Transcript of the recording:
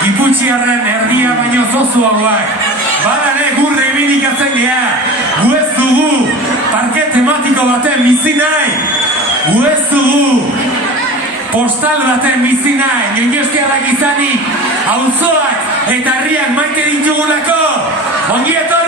Giputxiarren herria baino zozuagoak. Badane gu reibindikatzen geha. Gu ez dugu parke tematiko baten bizi nahi. Gu ez dugu postal baten bizi nahi. Gainozkiarrak izanik, auzoak eta herriak maite ditugulako. Ongi etorri!